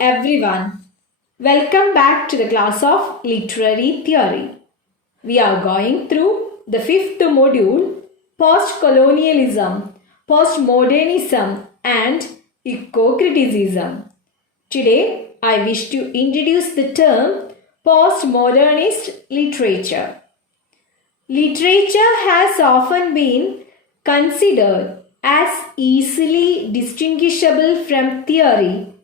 everyone. Welcome back to the class of Literary Theory. We are going through the fifth module, Post-Colonialism, Postmodernism and Eco-Criticism. Today, I wish to introduce the term Postmodernist literature. Literature has often been considered as easily distinguishable from theory,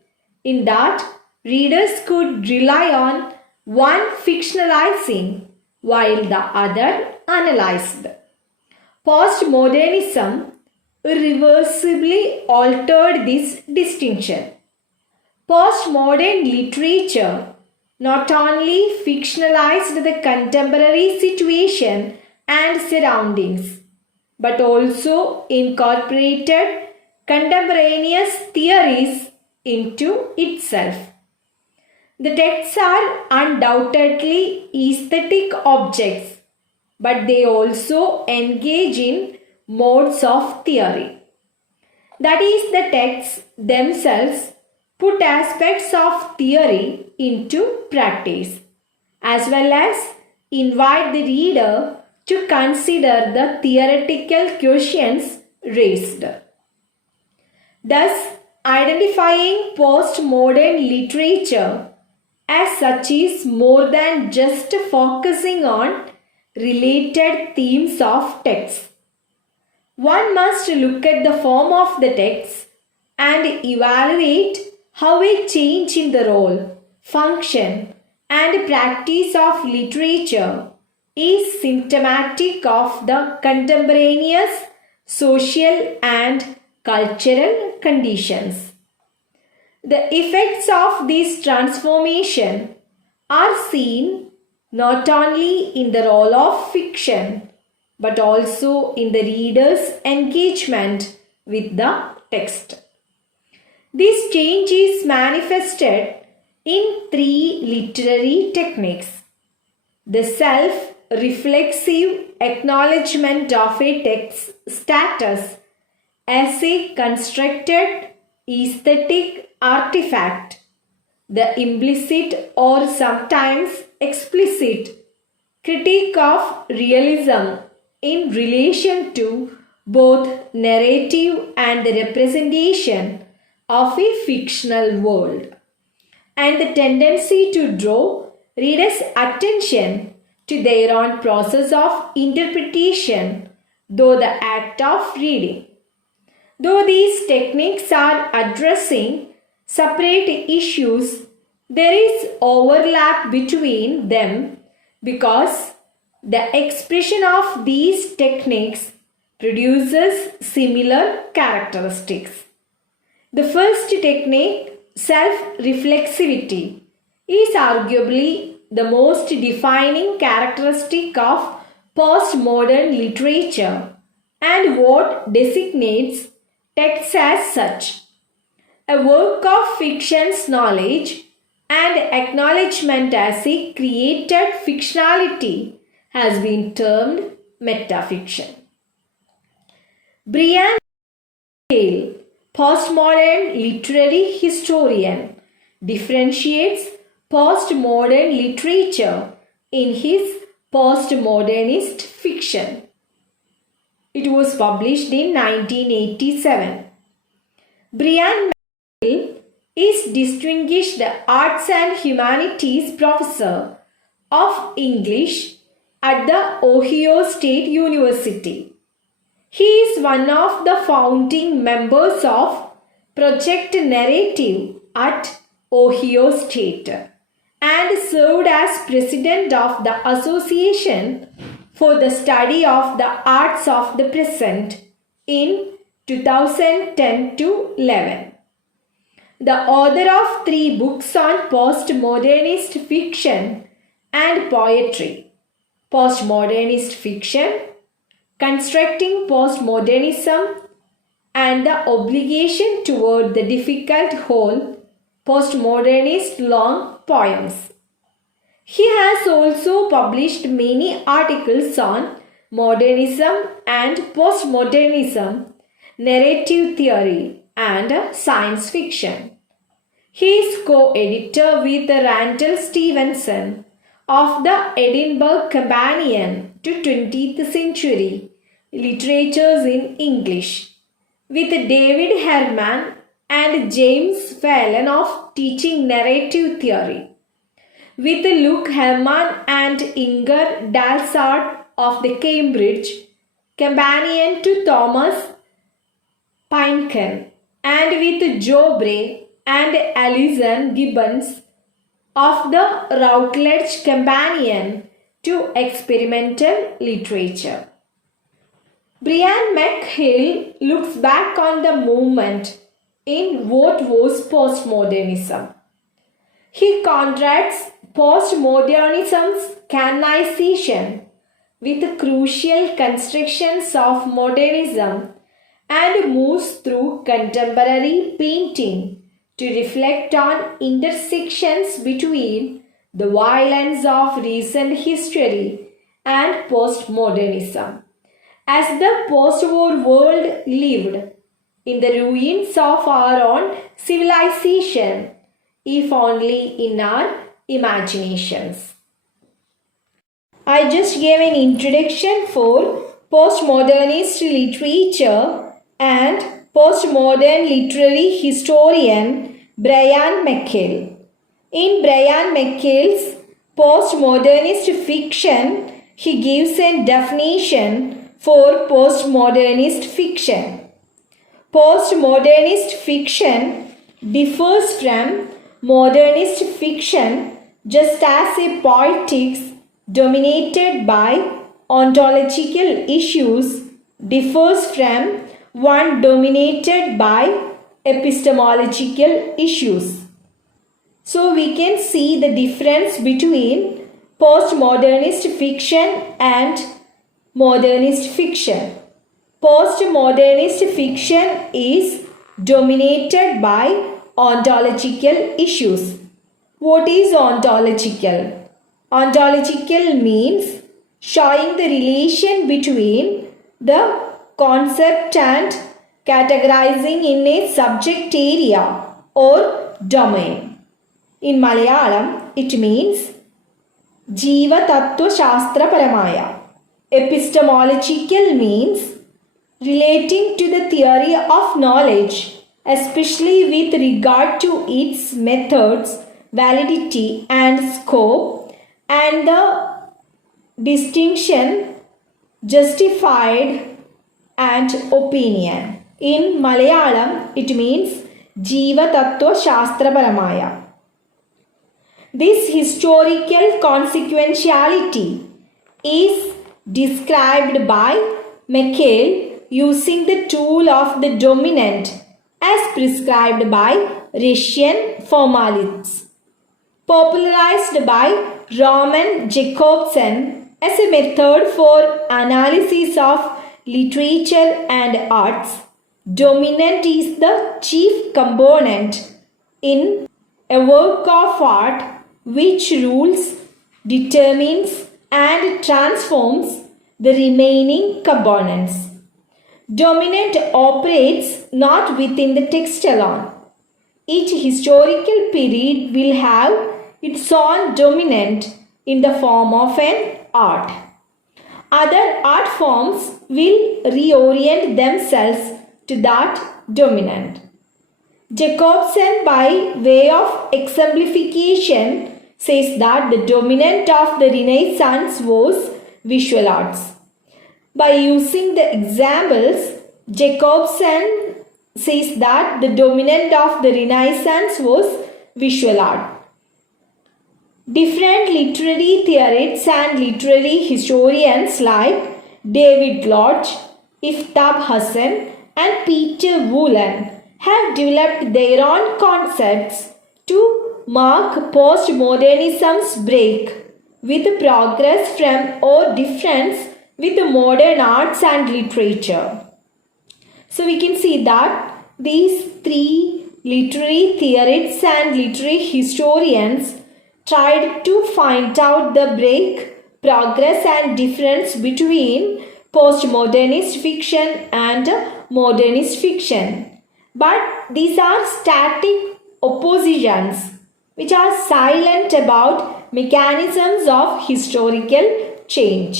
in that readers could rely on one fictionalizing while the other analyzed. Postmodernism irreversibly altered this distinction. Postmodern literature not only fictionalized the contemporary situation and surroundings, but also incorporated contemporaneous theories into itself. The texts are undoubtedly aesthetic objects, but they also engage in modes of theory. That is, the texts themselves put aspects of theory into practice, as well as invite the reader to consider the theoretical questions raised. Thus, identifying postmodern literature as such is more than just focusing on related themes of texts. One must look at the form of the text and evaluate how a change in the role, function, and practice of literature is symptomatic of the contemporaneous social and cultural conditions. The effects of this transformation are seen not only in the role of fiction, but also in the reader's engagement with the text. This change is manifested in three literary techniques: the self-reflexive acknowledgement of a text's status as a constructed aesthetic artifact, the implicit or sometimes explicit critique of realism in relation to both narrative and the representation of a fictional world, and the tendency to draw readers' attention to their own process of interpretation through the act of reading. Though these techniques are addressing separate issues, there is overlap between them because the expression of these techniques produces similar characteristics. The first technique, self-reflexivity, is arguably the most defining characteristic of postmodern literature and what designates texts as such. A work of fiction's knowledge and acknowledgement as a created fictionality has been termed metafiction. Brian Hale, postmodern literary historian, differentiates postmodern literature in his postmodernist fiction. It was published in 1987. Brian is Distinguished Arts and Humanities Professor of English at the Ohio State University. He is one of the founding members of Project Narrative at Ohio State and served as president of the Association for the Study of the Arts of the Present in 2010-11. The author of 3 books on postmodernist fiction and poetry: Postmodernist Fiction, Constructing Postmodernism, and The Obligation Toward the Difficult Whole, Postmodernist Long Poems. He has also published many articles on modernism and postmodernism, narrative theory, and science fiction. He is co-editor with Randall Stevenson of the Edinburgh Companion to 20th Century Literatures in English, with David Herman and James Phelan of Teaching Narrative Theory, with Luke Herman and Inger Dalsart of the Cambridge Companion to Thomas Pynchon, and with Joe Bray and Alison Gibbons of the Routledge Companion to Experimental Literature. Brian McHale looks back on the movement in what was postmodernism. He contrasts postmodernism's canonization with crucial constructions of modernism and moves through contemporary painting to reflect on intersections between the violence of recent history and postmodernism. As the post-war world lived in the ruins of our own civilization, if only in our imaginations. I just gave an introduction for postmodernist literature and postmodern literary historian Brian McHale. In Brian McHale's postmodernist fiction, he gives a definition for postmodernist fiction. Postmodernist fiction differs from modernist fiction just as a politics dominated by ontological issues differs from one dominated by epistemological issues. So we can see the difference between postmodernist fiction and modernist fiction. Postmodernist fiction is dominated by ontological issues. What is ontological? Ontological means showing the relation between the concept and categorizing in a subject area or domain. In Malayalam, it means Jiva Tattva Shastra Paramaya. Epistemological means relating to the theory of knowledge, especially with regard to its methods, validity and scope, and the distinction justified and opinion. In Malayalam, it means Jiva Tattva Shastra Paramaya. This historical consequentiality is described by McHale using the tool of the dominant as prescribed by Russian formalists, popularized by Roman Jakobson as a method for analysis of literature and arts. Dominant is the chief component in a work of art which rules, determines, and transforms the remaining components. Dominant operates not within the text alone. Each historical period will have its own dominant in the form of an art. Other art forms will reorient themselves to that dominant. Jacobson, by way of exemplification, says that the dominant of the Renaissance was visual arts. By using the examples, Jacobson says that the dominant of the Renaissance was visual art. Different literary theorists and literary historians like David Lodge, Iftab Hassan, and Peter Woolen have developed their own concepts to mark postmodernism's break with progress from or difference with modern arts and literature. So we can see that these three literary theorists and literary historians tried to find out the break, progress and difference between postmodernist fiction and modernist fiction. But these are static oppositions which are silent about mechanisms of historical change,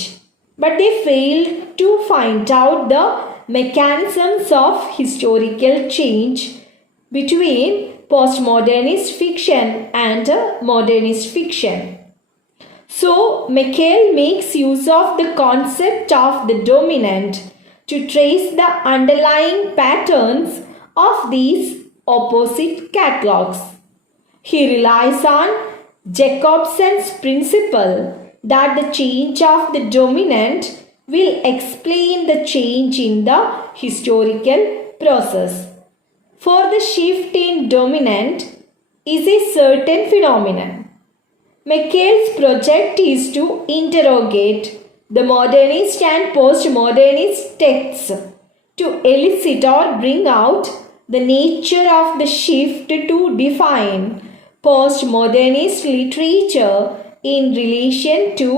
but they fail to find out the mechanisms of historical change between postmodernist fiction and modernist fiction. So, Michael makes use of the concept of the dominant to trace the underlying patterns of these opposite catalogs. He relies on Jacobson's principle that the change of the dominant will explain the change in the historical process. For the shift in dominant is a certain phenomenon. Michael's project is to interrogate the modernist and postmodernist texts to elicit or bring out the nature of the shift to define postmodernist literature in relation to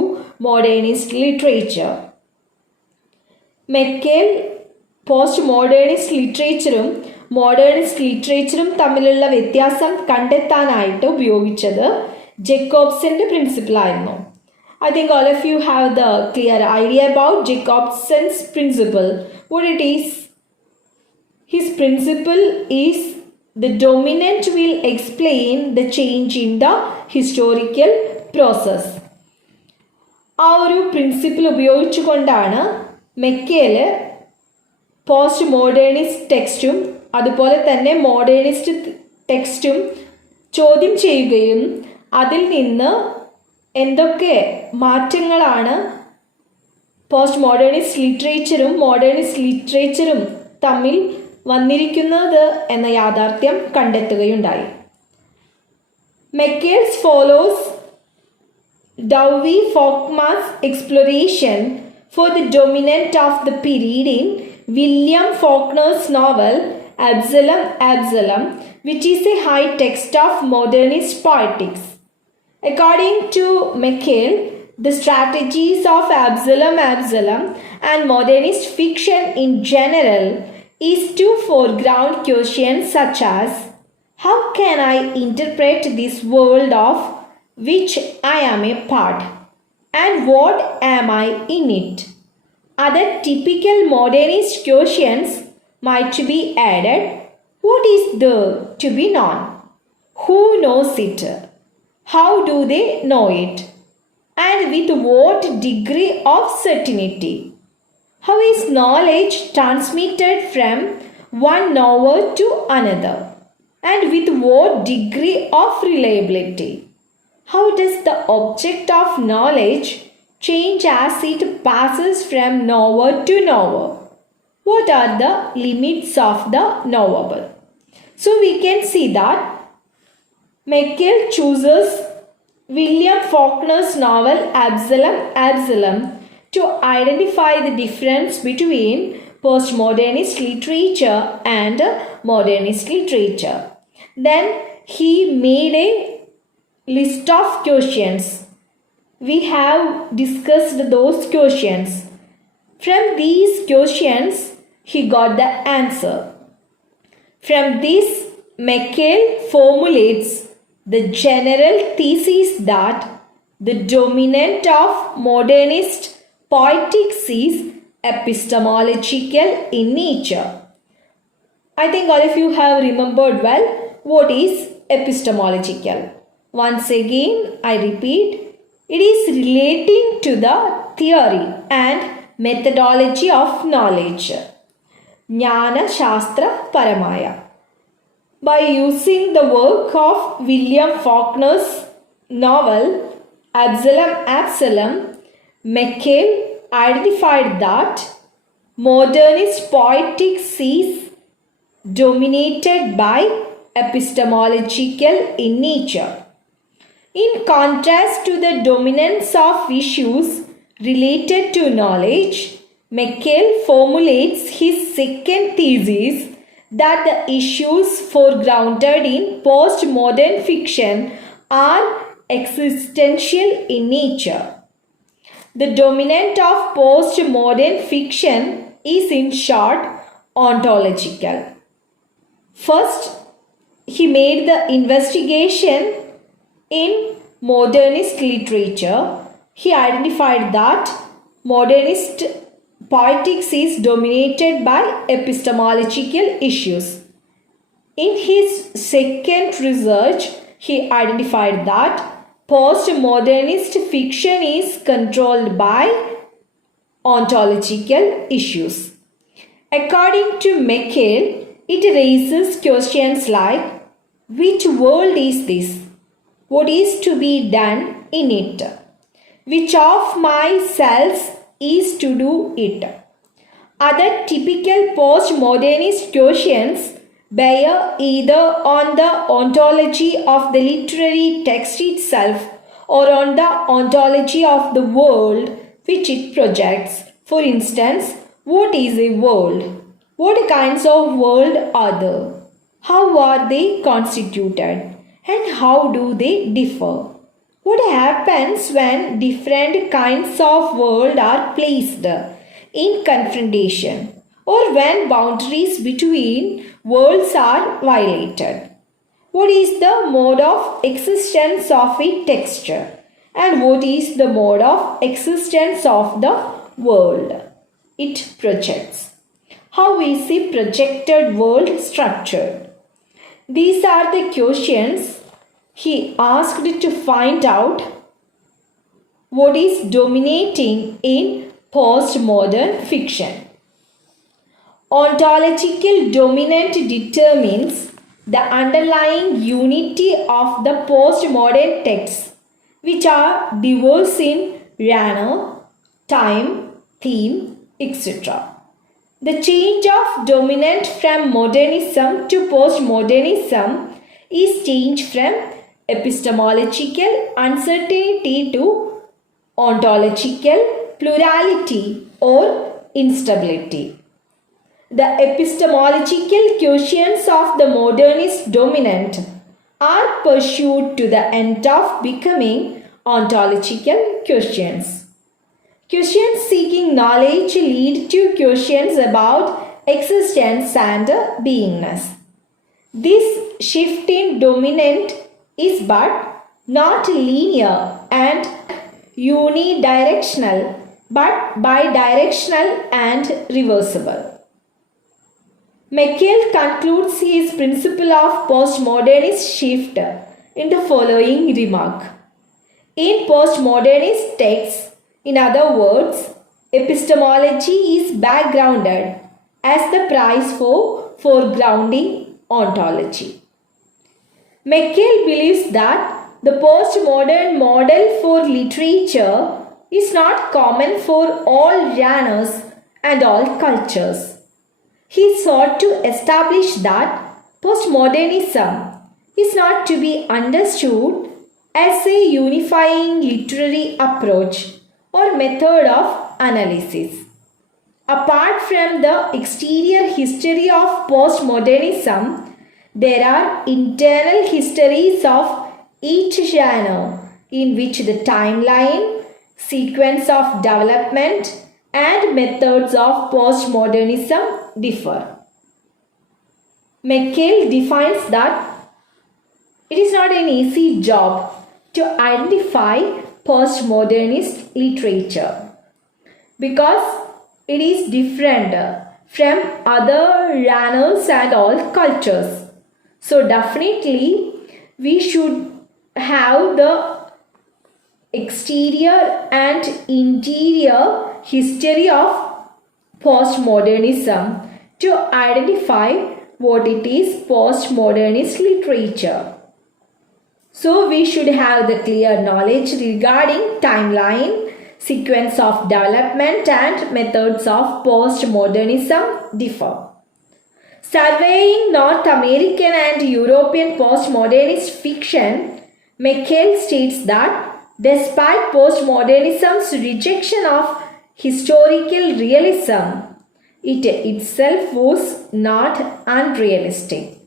modernist literature. McHale post modernist ലിറ്ററേച്ചറും modernist ലിറ്ററേച്ചറും തമ്മിലുള്ള വ്യത്യാസം കണ്ടെത്താനായിട്ട് ഉപയോഗിച്ചത് ജേക്കോബ്സന്റെ പ്രിൻസിപ്പിളായിരുന്നു. I think all of you have the clear idea about Jacobson's principle. What it is? His principle is the dominant will explain the change in the historical process. ആ ഒരു principle ഉപയോഗിച്ചുകൊണ്ടാണ് മെക്കേല് post modernist ടെക്സ്റ്റും അതുപോലെ തന്നെ modernist ടെക്സ്റ്റും ചോദ്യം ചെയ്യുകയും അതിൽ നിന്ന് എന്തൊക്കെ മാറ്റങ്ങളാണ് പോസ്റ്റ് മോഡേണിസ്റ്റ് ലിറ്ററേച്ചറും മോഡേണിസ്റ്റ് ലിറ്ററേച്ചറും തമ്മിൽ വന്നിരിക്കുന്നത് എന്ന യാഥാർത്ഥ്യം കണ്ടെത്തുകയുണ്ടായി. McHale's follows Douwe Fokkema's exploration for the dominant of the period in William Faulkner's novel Absalom, which is a high text of modernist poetics. According to Michael, the strategies of Absalom and modernist fiction in general is to foreground questions such as, how can I interpret this world of which I am a part? And what am I in it? Other typical modernist questions might be added. What is there to be known? Who knows it? How do they know it? And with what degree of certainty? How is knowledge transmitted from one knower to another? And with what degree of reliability? How does the object of knowledge change as it passes from knower to knower? What are the limits of the knowable? So we can see that Michael chooses William Faulkner's novel Absalom to identify the difference between postmodernist literature and modernist literature. Then he made a list of questions. We have discussed those questions. From these questions, he got the answer. From this, Michael formulates the general thesis that the dominant of modernist poetics is epistemological in nature. I think all of you have remembered well what is epistemological. Once again, I repeat, it is relating to the theory and methodology of knowledge. Jnana Shastra Paramaya. By using the work of William Faulkner's novel Absalom, Michael identified that modernist poetics is dominated by epistemological in nature. In contrast to the dominance of issues related to knowledge, Michael formulates his second thesis that the issues foregrounded in postmodern fiction are existential in nature. The dominant of postmodern fiction is in short ontological. First, he made the investigation in modernist literature. He identified that modernist poetics is dominated by epistemological issues. In his second research, he identified that postmodernist fiction is controlled by ontological issues. According to Meckel, it raises questions like, which world is this? What is to be done in it? Which of my cells is to do it? Other typical postmodernist questions bear either on the ontology of the literary text itself or on the ontology of the world which it projects. For instance, what is a world? What kinds of world are there? How are they constituted? And how do they differ? What happens when different kinds of world are placed in confrontation, or when boundaries between worlds are violated? What is the mode of existence of a texture? And what is the mode of existence of the world it projects? How is a projected world structured? These are the questions he asked to find out what is dominating in postmodern fiction. Ontological dominant determines the underlying unity of the postmodern texts, which are diverse in genre, time, theme, etc. The change of dominant from modernism to postmodernism is change from epistemological uncertainty to ontological plurality or instability. The epistemological questions of the modernist dominant are pursued to the end of becoming ontological questions. Questions seeking knowledge lead to questions about existence and beingness. This shift in dominant is but not linear and unidirectional, but bidirectional and reversible. Meckel concludes his principle of postmodernist shift in the following remark. In postmodernist texts, in other words, epistemology is backgrounded as the price for foregrounding ontology. Meckel believes that the postmodern model for literature is not common for all genres and all cultures. He sought to establish that postmodernism is not to be understood as a unifying literary approach or method of analysis. Apart from the exterior history of postmodernism, there are internal histories of each genre in which the timeline, sequence of development, and methods of postmodernism differ. Meckel defines that it is not an easy job to identify postmodernist literature because it is different from other genres and all cultures. So definitely we should have the exterior and interior history of postmodernism to identify what it is postmodernist literature. So we should have the clear knowledge regarding timeline, sequence of development and methods of postmodernism differ. Surveying North American and European postmodernist fiction, Meckel states that despite postmodernism's rejection of historical realism, it itself was not unrealistic.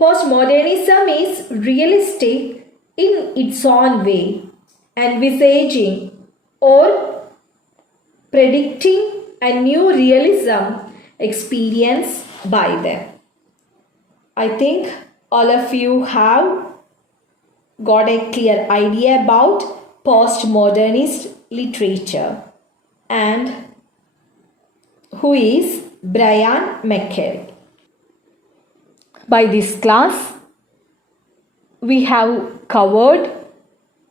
Postmodernism is realistic in its own way, envisaging or predicting a new realism experienced by them. I think all of you have got a clear idea about postmodernist literature and who is Brian McCary. By this class, we have covered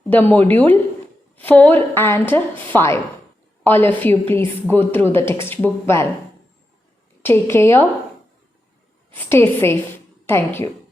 the module 4 and 5. All of you please go through the textbook well. Take care. Stay safe. Thank you.